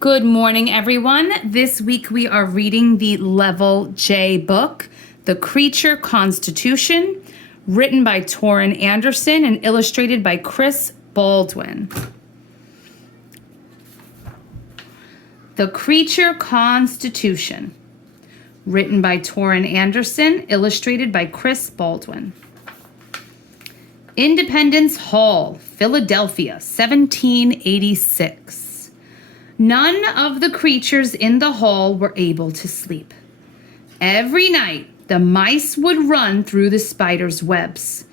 Good morning, everyone. This week we are reading the Level J book, The Creature Constitution, written by Torrin Anderson and illustrated by Chris Baldwin. The Creature Constitution, written by Torrin Anderson, illustrated by Chris Baldwin. Independence Hall, Philadelphia, 1786. None of the creatures in the hall were able to sleep. Every night, the mice would run through the spiders' webs.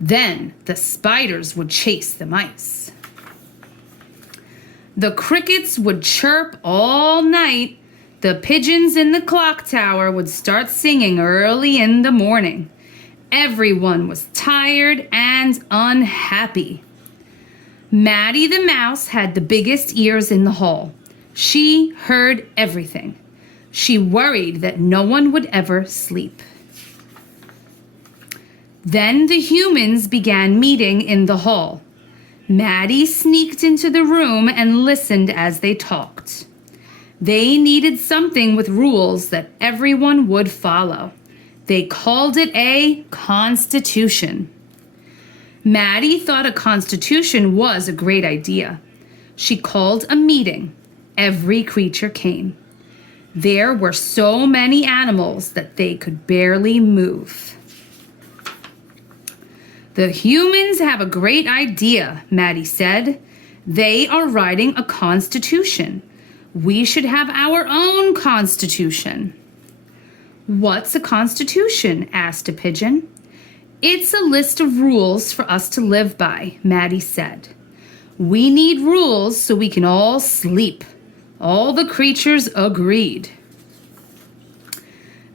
Then the spiders would chase the mice. The crickets would chirp all night. The pigeons in the clock tower would start singing early in the morning. Everyone was tired and unhappy. Maddie the mouse had the biggest ears in the hall. She heard everything. She worried that no one would ever sleep. Then the humans began meeting in the hall. Maddie sneaked into the room and listened as they talked. They needed something with rules that everyone would follow. They called it a constitution. Maddie thought a constitution was a great idea. She called a meeting. Every creature came. There were so many animals that they could barely move. The humans have a great idea, Maddie said. They are writing a constitution. We should have our own constitution. What's a constitution? Asked a pigeon. It's a list of rules for us to live by, Maddie said. We need rules so we can all sleep. All the creatures agreed.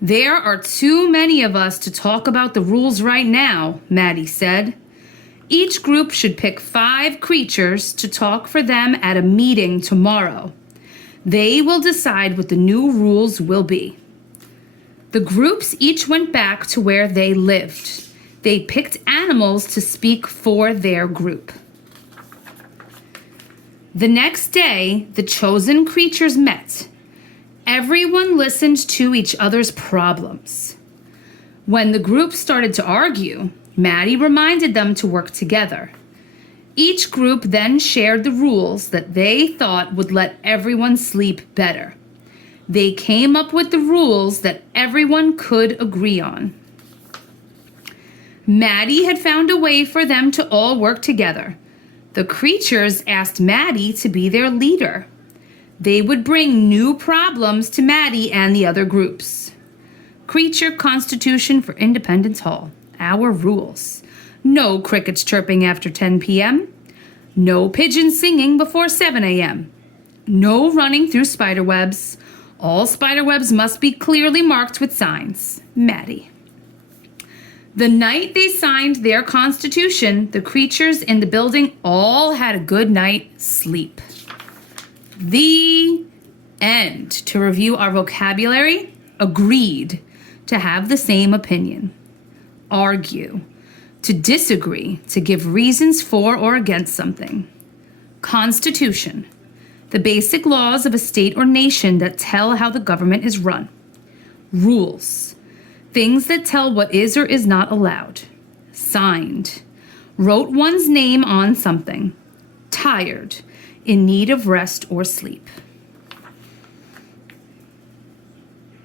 There are too many of us to talk about the rules right now, Maddie said. Each group should pick 5 creatures to talk for them at a meeting tomorrow. They will decide what the new rules will be. The groups each went back to where they lived. They picked animals to speak for their group. The next day, the chosen creatures met. Everyone listened to each other's problems. When the group started to argue, Maddie reminded them to work together. Each group then shared the rules that they thought would let everyone sleep better. They came up with the rules that everyone could agree on. Maddie had found a way for them to all work together. The creatures asked Maddie to be their leader. They would bring new problems to Maddie and the other groups. Creature Constitution for Independence Hall. Our rules. No crickets chirping after 10 p.m. No pigeons singing before 7 a.m. No running through spider webs. All spider webs must be clearly marked with signs. Maddie. The night they signed their constitution, the creatures in the building all had a good night's sleep. The end. To review our vocabulary, agreed. To have the same opinion. Argue. To disagree. To give reasons for or against something. Constitution. The basic laws of a state or nation that tell how the government is run. Rules. Things that tell what is or is not allowed. Signed. Wrote one's name on something. Tired. In need of rest or sleep.